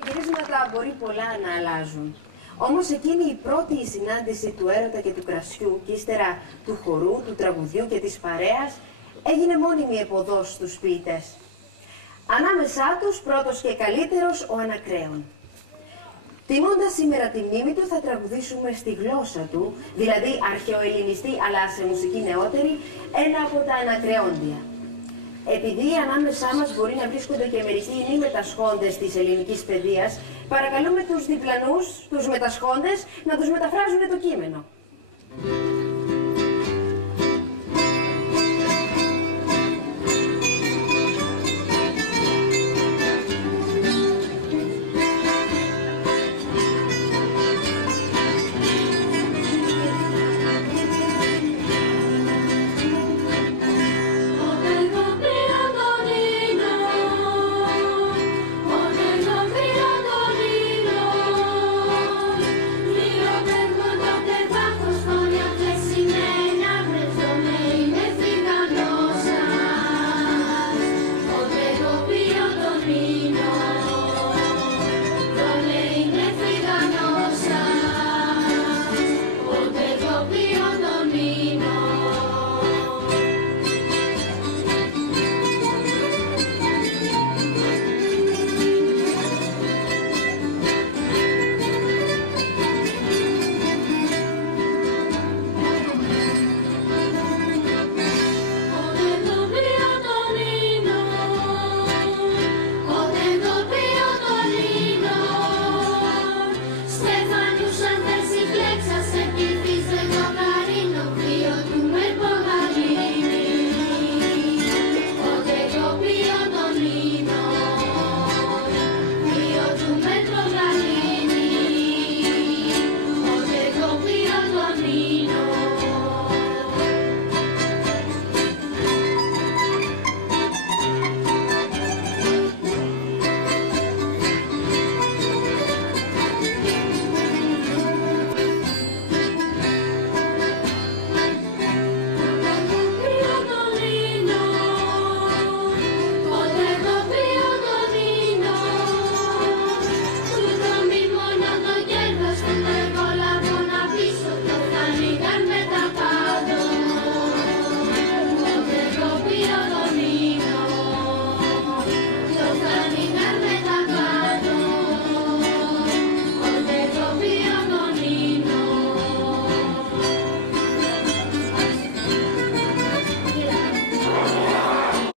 Τα γυρίσματα μπορεί πολλά να αλλάζουν. Όμως εκείνη η πρώτη συνάντηση του έρωτα και του κρασιού και ύστερα του χορού, του τραγουδιού και της παρέας έγινε μόνιμη επωδός στους ποιητές. Ανάμεσά τους πρώτος και καλύτερος ο Ανακρέων. Τιμώντας σήμερα τη μνήμη του θα τραγουδήσουμε στη γλώσσα του, δηλαδή αρχαιοελληνιστή αλλά σε μουσική νεότερη, ένα από τα Ανακρεόντια. Επειδή ανάμεσά μας μπορεί να βρίσκονται και μερικοί μη μετασχόντες της ελληνικής παιδείας, παρακαλούμε τους διπλανούς, τους μετασχόντες, να τους μεταφράζουν το κείμενο.